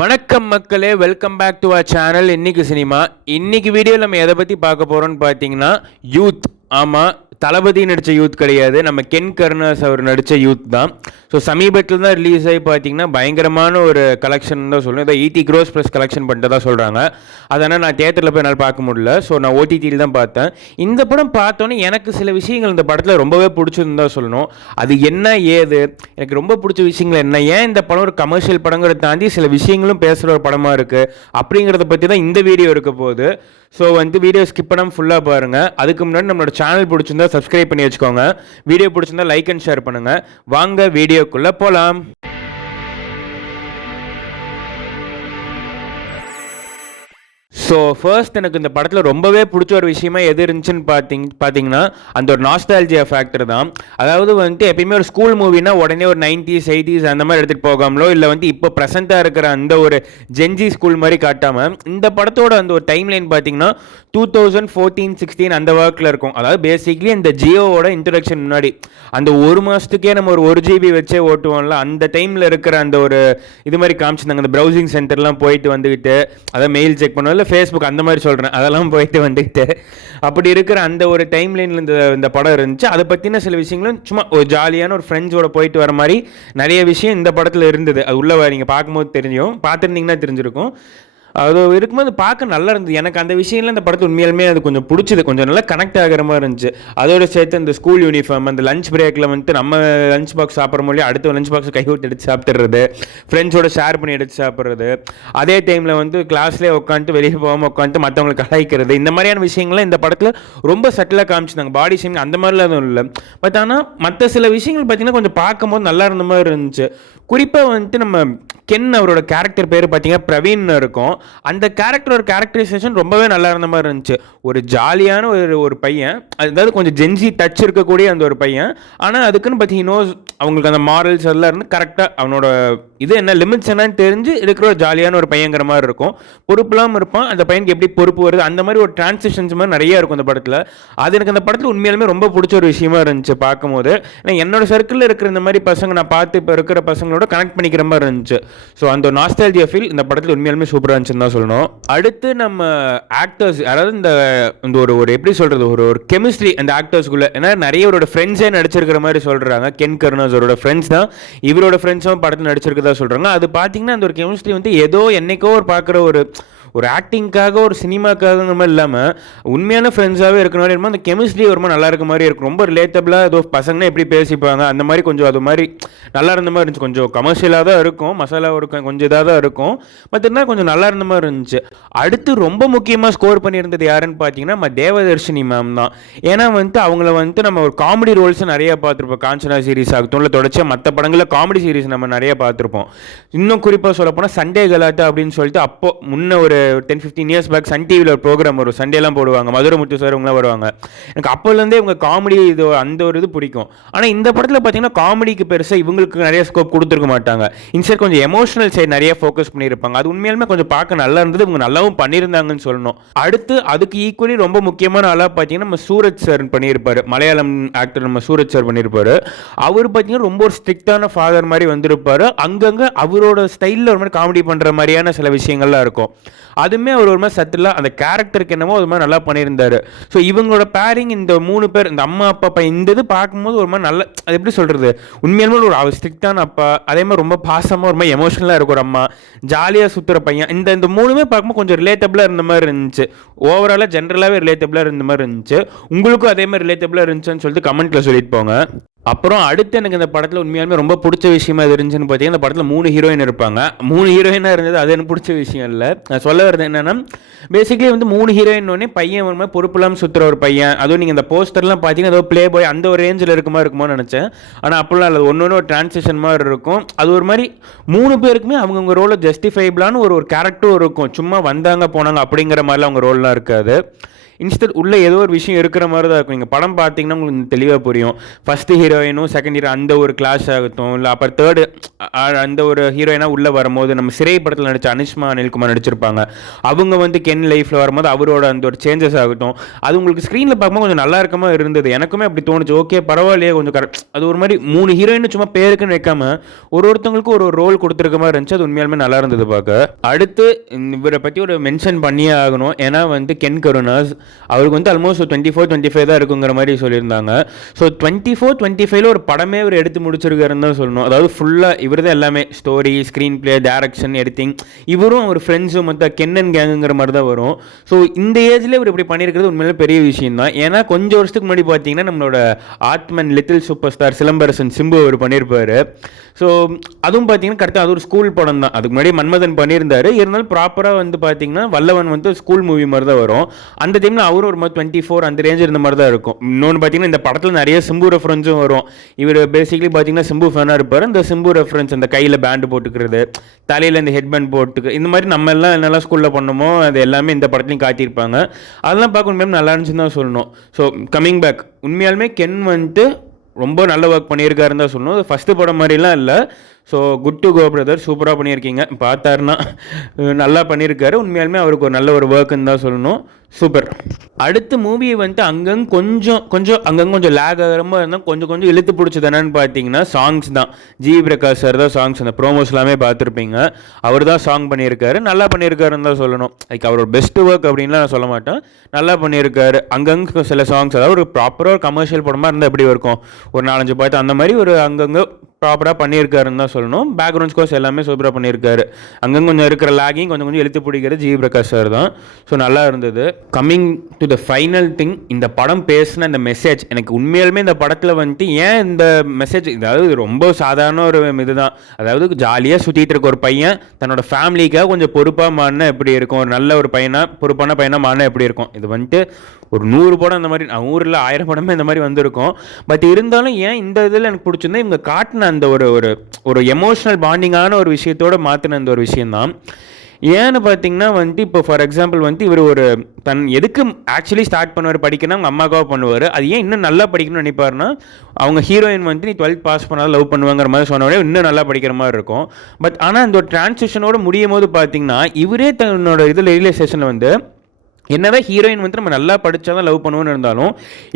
வணக்கம் மக்களே, welcome back to our channel இன்னைக்கு சினிமா. இன்னைக்கு வீடியோவில் நம்ம எதை பற்றி பார்க்க போகிறோம்னு பார்த்தீங்கன்னா யூத். ஆமாம், தளபதி நடித்த யூத் கிடையாது, நம்ம கென் கருணாஸ் அவர் நடித்த யூத் தான். ஸோ சமீபத்தில் தான் ரிலீஸ் ஆகி பார்த்தீங்கன்னா பயங்கரமான ஒரு கலெக்ஷன் தான் சொல்லணும். இதை 80 crores ப்ளஸ் கலெக்ஷன் பண்ணிட்டு தான் சொல்கிறாங்க. அதனால் நான் தியேட்டரில் போய் என்னால் பார்க்க முடியல. ஸோ நான் ஓடிடியில் தான் பார்த்தேன். இந்த படம் பார்த்தோன்னே எனக்கு சில விஷயங்கள் இந்த படத்தில் ரொம்பவே பிடிச்சிருந்தா சொல்லணும். அது என்ன ஏது எனக்கு ரொம்ப பிடிச்ச விஷயங்கள் என்ன, ஏன் இந்த படம் ஒரு கமர்ஷியல் படங்கிறத தாண்டி சில விஷயங்களும் பேசுகிற ஒரு படமாக இருக்குது அப்படிங்கிறத பற்றி தான் இந்த வீடியோ இருக்க போகுது. ஸோ வீடியோ ஸ்கிப் பண்ணாமல் ஃபுல்லாக பாருங்கள். அதுக்கு முன்னாடி நம்மளோட சேனல் பிடிச்சிருந்தா சப்ஸ்கிரைப் பண்ணி வச்சுக்கோங்க. வீடியோ பிடிச்சிருந்தா லைக் அண்ட் ஷேர் பண்ணுங்கள். வாங்க வீடியோக்குள்ளே போகலாம். ஸோ ஃபர்ஸ்ட் எனக்கு இந்த படத்தில் ரொம்பவே பிடிச்ச ஒரு விஷயமா எது இருந்துச்சுன்னு பார்த்தீங்கன்னா அந்த ஒரு நாஸ்டாலஜியா ஃபேக்டர் தான். அதாவது எப்பயுமே ஒரு ஸ்கூல் மூவினா உடனே ஒரு 90s 80s அந்த மாதிரி எடுத்துகிட்டு போகாமலோ இல்லை இப்போ ப்ரெசென்ட்டாக இருக்கிற அந்த ஒரு ஜென்ஜி ஸ்கூல் மாதிரி காட்டாமல் இந்த படத்தோட அந்த ஒரு டைம் லைன் பார்த்தீங்கன்னா 2014-16 அந்த ஒர்க்கில் இருக்கும். அதாவது பேசிக்லி இந்த ஜியோவோட இன்ட்ரடக்ஷன் முன்னாடி அந்த ஒரு மாதத்துக்கே நம்ம ஒரு 1 GB வச்சே ஓட்டுவோம்ல, அந்த டைமில் இருக்கிற அந்த ஒரு இது மாதிரி காமிச்சிருந்தாங்க. அந்த ப்ரௌசிங் சென்டர்லாம் போயிட்டு வந்துக்கிட்டு அதை மெயில் செக் பண்ணுவோம், இல்லை ஃபேஸ்புக் அந்த மாதிரி சொல்கிறேன், அதெல்லாம் போயிட்டு வந்துக்கிட்டு அப்படி இருக்கிற அந்த ஒரு டைம் லைனில் இந்த படம் இருந்துச்சு. அதை பற்றின சில விஷயங்களும் சும்மா ஒரு ஜாலியான ஒரு ஃப்ரெண்ட்ஸோட போயிட்டு வர மாதிரி நிறைய விஷயம் இந்த படத்தில் இருந்தது. அது உள்ள நீங்கள் பார்க்கும்போது தெரியும், பார்த்துருந்தீங்கன்னா தெரிஞ்சிருக்கும். அது இருக்கும்போது பார்க்க நல்லா இருந்தது. எனக்கு அந்த விஷயம்லாம் இந்த படத்தை உண்மையிலுமே அது கொஞ்சம் பிடிச்சது, கொஞ்சம் நல்லா கனெக்ட் ஆகிற மாதிரி இருந்துச்சு. அதோட சேர்த்து இந்த ஸ்கூல் யூனிஃபார்ம், அந்த லஞ்ச் பிரேக்கில் நம்ம லஞ்ச் பாக்ஸ் சாப்பிட்ற மொழி அடுத்த லஞ்ச் பாக்ஸ் கை விட்டு எடுத்து சாப்பிட்றது, ஃப்ரெண்ட்ஸோட ஷேர் பண்ணி எடுத்து சாப்பிட்றது, அதே டைமில் கிளாஸ்லேயே உட்காந்துட்டு வெளியே போகாமல் உட்காந்துட்டு மற்றவங்களை கலாய்க்கிறது, இந்த மாதிரியான விஷயங்கள்லாம் இந்த படத்தில் ரொம்ப சட்டிலாக காமிச்சிருந்தாங்க. பாடி ஷேமிங் அந்த மாதிரிலாம் எதுவும் இல்லை. பட் ஆனால் மற்ற சில விஷயங்கள் பார்த்தீங்கன்னா கொஞ்சம் பார்க்கும்போது நல்லா இருந்த மாதிரி இருந்துச்சு. குறிப்பாக நம்ம கென் அவரோட கேரக்டர் பேர் பார்த்தீங்கன்னா பிரவீன் இருக்கும். அந்த கேரக்டரோட கேரக்டரைசேஷன் ரொம்பவே நல்லா இருந்த மாதிரி இருந்துச்சு. ஒரு ஜாலியான ஒரு பையன், அதாவது கொஞ்சம் ஜென்சி டச் இருக்கக்கூடிய அந்த ஒரு பையன். ஆனால் அதுக்குன்னு பார்த்தீங்கன்னா அவங்களுக்கு அந்த மாரல்ஸ் எல்லாம் இருந்து கரெக்டாக அவனோட இது என்ன லிமிட்ஸ் என்னன்னு தெரிஞ்சு இருக்கிற ஒரு ஜாலியான ஒரு பையங்கிற மாதிரி இருக்கும். பொறுப்புலாம் இருப்பான், அந்த பையனுக்கு எப்படி பொறுப்பு வருது அந்த மாதிரி ஒரு டிரான்சிஷன்ஸ் மாதிரி நிறைய இருக்கும் அந்த படத்தில். அது எனக்கு அந்த படத்தில் உண்மையாலுமே ரொம்ப பிடிச்ச ஒரு விஷயமா இருந்துச்சு பார்க்கும்போது. ஏன்னா என்னோட சர்க்கிளில் இருக்கிற இந்த மாதிரி பசங்க நான் பார்த்து இப்போ இருக்கிற பசங்களோட கனெக்ட் பண்ணிக்கிற மாதிரி இருந்துச்சு. ஸோ அந்த நாஸ்டாலஜியா ஃபீல் இந்த படத்தில் உண்மையாலுமே சூப்பராக இருந்துச்சுன்னு தான் சொல்லணும். அடுத்து நம்ம ஆக்டர்ஸ், அதாவது இந்த ஒரு எப்படி சொல்கிறது, ஒரு கெமிஸ்ட்ரி அந்த ஆக்டர்ஸ்குள்ளே. ஏன்னா நிறைய அவரோட ஃப்ரெண்ட்ஸே நடிச்சிருக்கிற மாதிரி சொல்கிறாங்க. கென் கருணாஸ் அவரோட ஃப்ரெண்ட்ஸ் தான், இவரோட ஃப்ரெண்ட்ஸும் படத்தில் நடிச்சிருக்கதா சொல்கிறாங்க. அது பார்த்தீங்கன்னா அந்த ஒரு கெமிஸ்ட்ரி ஏதோ என்னைக்கோ ஒரு பார்க்குற ஒரு ஆக்டிங்காக ஒரு சினிமாக்காக மாதிரி இல்லாமல் உண்மையான ஃப்ரெண்ட்ஸாகவே இருக்கிற மாதிரி இருக்கும். அந்த கெமிஸ்ட்ரி ஒரு மாதிரி நல்லா இருக்க மாதிரி இருக்கும். ரொம்ப ரிலேட்டபிளாக ஏதோ பசங்கன்னா எப்படி பேசிப்பாங்க அந்த மாதிரி கொஞ்சம் அது மாதிரி நல்லா இருந்த மாதிரி இருந்துச்சு. கொஞ்சம் கமர்ஷியலாக தான் இருக்கும், மசாலாக இருக்கும், கொஞ்சம் இதாக தான் இருக்கும். மற்றனா கொஞ்சம் நல்லா இருந்த மாதிரி இருந்துச்சு. அடுத்து ரொம்ப முக்கியமாக ஸ்கோர் பண்ணியிருந்தது யாருன்னு பார்த்தீங்கன்னா நம்ம தேவதர்ஷினி மேம் தான். ஏன்னா அவங்கள நம்ம ஒரு காமெடி ரோல்ஸ் நிறையா பார்த்துருப்போம். காஞ்சனா சீரிஸ் ஆகட்டும், இல்லை தொடர்ச்சியாக மற்ற படங்களில் காமெடி சீரிஸ் நம்ம நிறைய பார்த்துருப்போம். இன்னும் குறிப்பாக சொல்லப்போனால் சண்டே கலாட்டா அப்படின்னு சொல்லிட்டு அப்போ முன்ன ஒரு 10-15 years பேக் சன் டிவியில் ஒரு ப்ரோக்ராம் வரும், சண்டேலாம் போடுவாங்க, மதுரமுத்து சார் இவங்களாம் வருவாங்க. எனக்கு அப்போலேருந்தே இவங்க காமெடி இது அந்த ஒரு இது பிடிக்கும். ஆனால் இந்த படத்தில் பார்த்தீங்கன்னா காமெடிக்கு பெருசாக இவங்களுக்கு நிறைய ஸ்கோப் கொடுத்துருக்க மாட்டாங்க. இன்சைட் கொஞ்சம் எமோஷனல் சைடு நிறைய ஃபோக்கஸ் பண்ணியிருப்பாங்க. அது உண்மையாலுமே கொஞ்சம் பார்க்க நல்லா இருந்தது, இவங்க நல்லாவும் பண்ணியிருந்தாங்கன்னு சொல்லணும். அடுத்து அதுக்கு ஈக்குவலி ரொம்ப முக்கியமான ஆளாக பார்த்தீங்கன்னா நம்ம சூரஜ் சார் பண்ணியிருப்பார், மலையாளம் ஆக்டர் நம்ம சூரஜ் சார் பண்ணியிருப்பார். அவர் பார்த்தீங்கன்னா ரொம்ப ஒரு ஸ்ட்ரிக்டான ஃபாதர் மாதிரி வந்திருப்பார். அங்கங்கே அவரோட ஸ்டைலில் ஒரு மாதிரி காமெடி பண்ணுற மாதிரியான சில விஷயங்கள்லாம் இருக்கும். அதுவுமே அவர் ஒரு மாதிரி சட்டிலாக அந்த கேரக்டருக்கு என்னமோ அது மாதிரி நல்லா பண்ணியிருந்தார். ஸோ இவங்களோட பேரிங் இந்த 3 பேர், இந்த அம்மா அப்பா இந்த இது பார்க்கும்போது ஒரு மாதிரி நல்ல, அது எப்படி சொல்கிறது, உண்மையாலுமே ஒரு ஸ்ட்ரிக்டான அப்பா, அதே மாதிரி ரொம்ப பாசமாக ஒரு மாதிரி எமோஷனலாக இருக்கும் ஒரு அம்மா, ஜாலியாக சுற்றுற பையன், இந்த 3மே பார்க்கும்போது கொஞ்சம் ரிலேட்டபிளாக இருந்த மாதிரி இருந்துச்சு. ஓவராலாக ஜென்ரலாகவே ரிலேட்டபிளாக இருந்த மாதிரி இருந்துச்சு. உங்களுக்கும் அதே மாதிரி ரிலேட்டபிளாக இருந்துச்சுன்னு சொல்லிட்டு கமெண்ட்டில் சொல்லிட்டு போங்க. அப்புறம் அடுத்து எனக்கு இந்த படத்தில் உண்மையாலுமே ரொம்ப பிடிச்ச விஷயமா இருந்துச்சுன்னு பார்த்தீங்கன்னா இந்த படத்தில் 3 ஹீரோயின் இருப்பாங்க. 3 ஹீரோயினாக இருந்தது அது எனக்கு பிடிச்ச விஷயம் இல்லை. நான் சொல்ல வருது என்னென்னா, பேசிக்கலி 3 ஹீரோயின்னொடனே பையன் ஒரு மாதிரி பொறுப்புலாம் சுற்றுற ஒரு பையன். அதுவும் நீங்கள் இந்த போஸ்டர்லாம் பார்த்தீங்கன்னா ஏதோ ப்ளே பாய் அந்த ஒரு ரேஞ்சில் இருக்குமோன்னு நினச்சேன். ஆனால் அப்படிலாம் இல்லை, ஒன்று ஒரு டிரான்சிஷன் மாதிரி இருக்கும். அது ஒரு மாதிரி 3 பேருக்குமே அவங்கவுங்க ரோலை ஜஸ்டிஃபைபிளான ஒரு கேரக்டரும் இருக்கும். சும்மா வந்தாங்க போனாங்க அப்படிங்கிற மாதிரிலாம் அவங்க ரோல்லாம் இருக்காது. இன்ஸ்டன்ட் உள்ளே ஏதோ ஒரு விஷயம் இருக்கிற மாதிரி தான் இருக்கும். நீங்கள் படம் பார்த்தீங்கன்னா உங்களுக்கு தெளிவாக புரியும். ஃபஸ்ட்டு ஹீரோயினும் செகண்ட் ஹீரோ அந்த ஒரு கிளாஷ் ஆகட்டும், இல்லை அப்புறம் தேர்டு அந்த ஒரு ஹீரோயினாக உள்ளே வரும்போது நம்ம சிறை படத்தில் நடித்த அனுஷ்மா அனில்குமார் நடிச்சிருப்பாங்க. அவங்க வந்து கென் லைஃப்பில் வரும்போது அவரோட அந்த ஒரு சேஞ்சஸ் ஆகட்டும், அது உங்களுக்கு ஸ்க்ரீனில் பார்க்கும்போது கொஞ்சம் நல்லா இருக்கமா இருந்தது. எனக்குமே அப்படி தோணுச்சு. ஓகே பரவாயில்லையே, கொஞ்சம் கரெக்ட். அது ஒரு மாதிரி 3 ஹீரோயின் சும்மா பேருக்குன்னு வைக்காம ஒருத்தவங்களுக்கும் ஒரு ரோல் கொடுத்துருக்க மாதிரி இருந்துச்சு. அது உண்மையாலுமே நல்லா இருந்தது பார்க்க. அடுத்து இவரை பற்றி ஒரு மென்ஷன் பண்ணியே ஆகணும். ஏன்னா வந்து கென் கருணாஸ் அவருக்கு வந்து ஆல்மோஸ்ட் 24-25 தான் இருக்குங்கிற மாதிரி சொல்லியிருந்தாங்க. ஸோ 24-25 ஒரு படமே இவர் எடுத்து முடிச்சிருக்காருன்னு தான் சொல்லணும். அதாவது ஃபுல்லாக இவர் தான் எல்லாமே, story, screen play, direction, editing. இவரும் அவர் ஃப்ரெண்ட்ஸும் மொத்தம் கென்னன் கேங்குங்கிற மாதிரி தான் வரும். ஸோ இந்த ஏஜில் இவர் இப்படி பண்ணியிருக்கிறது உண்மையிலே பெரிய விஷயம் தான். ஏன்னா கொஞ்சம் வருஷத்துக்கு முன்னாடி பார்த்தீங்கன்னா நம்மளோட Aathman little super star Silambarasan Simbu அவர் பண்ணியிருப்பார். ஸோ அதுவும் பார்த்தீங்கன்னா கரெக்டாக அது ஒரு ஸ்கூல் படம் தான். அதுக்கு முன்னாடி மன்மதன் பண்ணியிருந்தார். இருந்தாலும் ப்ராப்பராக வந்து பார்த்தீங்கன்னா வல்லவன் வந்து ஸ்கூல் மூவி மாதிரி தான் வரும். அந்த டைமில் அவரும் ஒரு மாதிரி 24 அந்த ரேஞ்ச் இருந்த மாதிரி தான் இருக்கும். இன்னொன்று பார்த்தீங்கன்னா இந்த படத்தில் நிறைய சிம்பு ரெஃபரன்ஸும் வரும். இவர் பேசிக்கலி பார்த்தீங்கன்னா சிம்பு ஃபேனாக இருப்பார். இந்த சிம்பு ரெஃபரன்ஸ் அந்த கையில் பேண்டு போட்டுக்கிறது, தலையில் இந்த ஹெட் பேண்ட் போட்டுக்கு, இந்த மாதிரி நம்ம எல்லாம் என்னெல்லாம் ஸ்கூலில் பண்ணமோ அது எல்லாமே இந்த படத்துலையும் காட்டியிருப்பாங்க. அதெல்லாம் பார்க்க உண்மையாக நல்லா இருந்துச்சுன்னு தான் சொல்லணும். ஸோ கம்மிங் பேக், உண்மையாலுமே கென் வந்துட்டு ரொம்ப நல்ல ஒர்க் பண்ணியிருக்காருன்னு தான் சொல்லணும். ஃபஸ்ட்டு படம் மாதிரிலாம் இல்லை. So good to go brother, சூப்பராக பண்ணியிருக்கீங்க. பார்த்தாருன்னா நல்லா பண்ணியிருக்காரு. உண்மையாலுமே அவருக்கு ஒரு நல்ல ஒரு ஒர்க்குன்னு தான் சொல்லணும். சூப்பர். அடுத்த மூவி வந்துட்டு அங்கங்கே கொஞ்சம் அங்கங்கே கொஞ்சம் லேக் ஆகிற மாதிரி இருந்தால் கொஞ்சம் இழுத்து பிடிச்சது என்னன்னு பார்த்தீங்கன்னா சாங்ஸ் தான். ஜி பிரகாஷ் சார் தான் சாங்ஸ், அந்த ப்ரோமோஸ் எல்லாமே பார்த்துருப்பீங்க. அவர் தான் சாங் பண்ணியிருக்காரு. நல்லா பண்ணியிருக்காருன்னு தான் சொல்லணும். லைக் அவரோட பெஸ்ட் ஒர்க் அப்படின்லாம் நான் சொல்ல மாட்டேன். நல்லா பண்ணியிருக்காரு. அங்கங்கே சில சாங்ஸ், அதாவது ஒரு ப்ராப்பராக ஒரு கமர்ஷியல் படமாக இருந்தால் எப்படி இருக்கும், ஒரு 4-5 பாட்டு அந்த மாதிரி ஒரு அங்கங்கே ப்ராப்பராக பண்ணியிருக்காருன்னு தான் சொல்லணும். பேக்ரவுண்ட் ஸ்கோர்ஸ் எல்லாமே சூப்பராக பண்ணியிருக்காரு. அங்கங்கே கொஞ்சம் இருக்கிற லேகிங் கொஞ்சம் இழுத்து பிடிக்கிறது ஜி பிரகாஷ் சார் தான். ஸோ நல்லா இருந்தது. Coming to the final thing, இந்த படம் பேசின இந்த மெசேஜ் எனக்கு உண்மையாலுமே இந்த படத்தில் வந்துட்டு ஏன் இந்த மெசேஜ், அதாவது ரொம்ப சாதாரண ஒரு இதுதான். அதாவது ஜாலியாக சுற்றிட்டு இருக்க ஒரு பையன் தன்னோட ஃபேமிலிக்காக கொஞ்சம் பொறுப்பாக மாறினா எப்படி இருக்கும், ஒரு நல்ல ஒரு பையனாக பொறுப்பான பையனாக மாறினா எப்படி இருக்கும். இது வந்துட்டு ஒரு 100 படம் இந்த மாதிரி, 100 இல்லை 1000 படமே இந்த மாதிரி வந்திருக்கும். பட் இருந்தாலும் ஏன் இந்த இதில் எனக்கு பிடிச்சிருந்தா இவங்க காட்டின அந்த ஒரு எமோஷனல் பாண்டிங்கான ஒரு விஷயத்தோடு மாற்றின அந்த ஒரு விஷயந்தான். ஏன்னு பார்த்தீங்கன்னா வந்துட்டு இப்போ ஃபார் எக்ஸாம்பிள் வந்துட்டு இவர் ஒரு எதுக்கு ஆக்சுவலி ஸ்டார்ட் பண்ணுவார் படிக்கணும், அவங்க அம்மாக்காக பண்ணுவார். அது ஏன் இன்னும் நல்லா படிக்கணும்னு நினைப்பாருன்னா, அவங்க ஹீரோயின் வந்துட்டு நீ 12th பாஸ் பண்ணாலும் லவ் பண்ணுவாங்கிற மாதிரி சொன்னோடனே இன்னும் நல்லா படிக்கிற மாதிரி இருக்கும். பட் ஆனால் அந்த ஒரு டிரான்சிஷனோடு முடியும் போது பார்த்தீங்கன்னா இவரே தன்னோட இதில் ரியலைசேஷனில் வந்து என்னதான் ஹீரோயின் வந்து நம்ம நல்லா படித்தா தான் லவ் பண்ணுவோன்னு இருந்தாலும்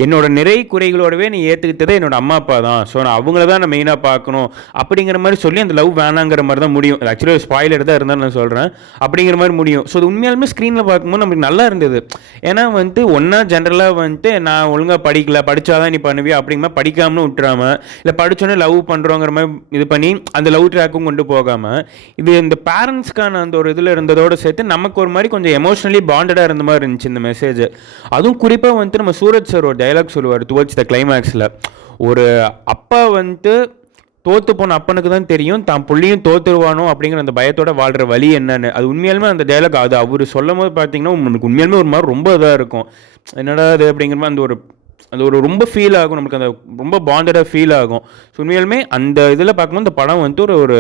என்னோட நிறை குறைகளோடவே நீ ஏற்றுக்கிட்டதே என்னோட அம்மா அப்பா தான். ஸோ நான் அவங்கள தான் நான் மெயினாக பார்க்கணும் அப்படிங்கிற மாதிரி சொல்லி அந்த லவ் வேணாங்கிற மாதிரி தான் முடியும். ஆக்சுவலி ஒரு ஸ்பாயிலர் தான் இருந்தாலும் நான் சொல்கிறேன், அப்படிங்கிற மாதிரி முடியும். ஸோ அது உண்மையாலுமே ஸ்க்ரீனில் பார்க்கும்போது நமக்கு நல்லா இருந்தது. ஏன்னா வந்துட்டு ஒன்றா ஜென்ரலாக வந்துட்டு நான் ஒழுங்காக படிக்கல, படித்தாதான் நீ பண்ணுவியா அப்படிங்கிற மாதிரி படிக்காமலும் விட்டுறாமல், இல்லை படித்தோன்னே லவ் பண்ணுறோங்கிற மாதிரி இது பண்ணி அந்த லவ் ட்ராக்கும் கொண்டு போகாமல், இது இந்த பேரண்ட்ஸ்க்கான அந்த ஒரு இதில் இருந்ததோடு சேர்த்து நமக்கு ஒரு மாதிரி கொஞ்சம் எமோஷனலி பாண்டடாக இருந்த மாதிரி இருந்துச்சு இந்த மெசேஜ். அதுவும் குறிப்பாக வந்துட்டு நம்ம சூரஜ் சார் ஒரு டைலாக் சொல்லுவார் டுவர்ட்ஸ் த கிளைமேக்ஸில். ஒரு அப்பா வந்துட்டு தோற்று போன அப்பனுக்கு தான் தெரியும் தான் புள்ளியும் தோற்றுருவானோ அப்படிங்கிற அந்த பயத்தோட வாழ்கிற வழி என்னன்னு. அது உண்மையாலுமே அந்த டைலாக் அது அவர் சொல்லும் போது பார்த்தீங்கன்னா உங்களுக்கு உண்மையாலுமே ஒரு மாதிரி ரொம்ப இதாக இருக்கும். என்னடா அது அப்படிங்கிற மாதிரி அந்த ஒரு ரொம்ப ஃபீல் ஆகும் நமக்கு, அந்த ரொம்ப பாண்டடாக ஃபீல் ஆகும். ஸோ உண்மையாலுமே அந்த இதில் பார்க்கும்போது இந்த படம் வந்துட்டு ஒரு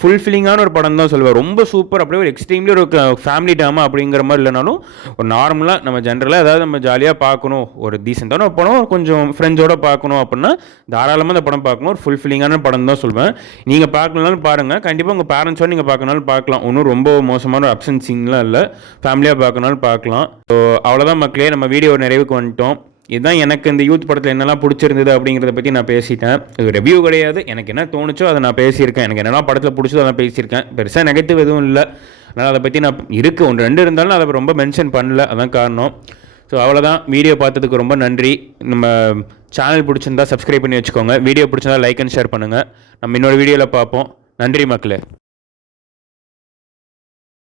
ஃபுல்ஃபில்லிங்கான ஒரு படம் தான் சொல்லுவேன். ரொம்ப சூப்பர். அப்படியே ஒரு எக்ஸ்ட்ரீம்லி ஒரு ஃபேமிலி ட்ராமா அப்படிங்கிற மாதிரி இல்லைனாலும் ஒரு நார்மலாக நம்ம ஜென்ரலாக ஏதாவது நம்ம ஜாலியாக பார்க்கணும், ஒரு டீசெண்டான படம் கொஞ்சம் ஃப்ரெண்ட்ஸோடு பார்க்கணும் அப்படின்னா தாராளமாக இந்த படம் பார்க்கணும். ஒரு ஃபுல்ஃபில்லிங்கான படம் தான் சொல்வேன். நீங்கள் பார்க்கலனாலும் பாருங்கள். கண்டிப்பாக உங்கள் பேரண்ட்ஸோடு நீங்கள் பார்க்கனாலும் பார்க்கலாம். ஒன்றும் ரொம்ப மோசமான அப்சன் சீன்லாம் இல்லை. ஃபேமிலியாக பார்க்கனாலும் பார்க்கலாம். ஸோ அவ்வளோதான் மக்களே, நம்ம வீடியோ நிறைவுக்கு வந்துட்டோம். இதுதான் எனக்கு இந்த யூத் படத்தில் என்னெல்லாம் பிடிச்சிருந்தது அப்படிங்கிறத பற்றி நான் பேசிட்டேன். இது ரிவ்யூ கிடையாது, எனக்கு என்ன தோணுச்சோ அதை நான் பேசியிருக்கேன். எனக்கு என்னெல்லாம் படத்தில் பிடிச்சதோ அதை பேசியிருக்கேன். பெருசாக நெகட்டிவ் எதுவும் இல்லை. அதனால் அதை பற்றி நான் இருக்குது 1-2 இருந்தாலும் அதை ரொம்ப மென்ஷன் பண்ணல, அதான் காரணம். ஸோ அவ்வளோதான். வீடியோ பார்த்ததுக்கு ரொம்ப நன்றி. நம்ம சேனல் பிடிச்சிருந்தா சப்ஸ்கிரைப் பண்ணி வச்சுக்கோங்க. வீடியோ பிடிச்சிருந்தா லைக் அண்ட் ஷேர் பண்ணுங்கள். நம்ம இன்னொரு வீடியோவில் பார்ப்போம். நன்றி மக்களே.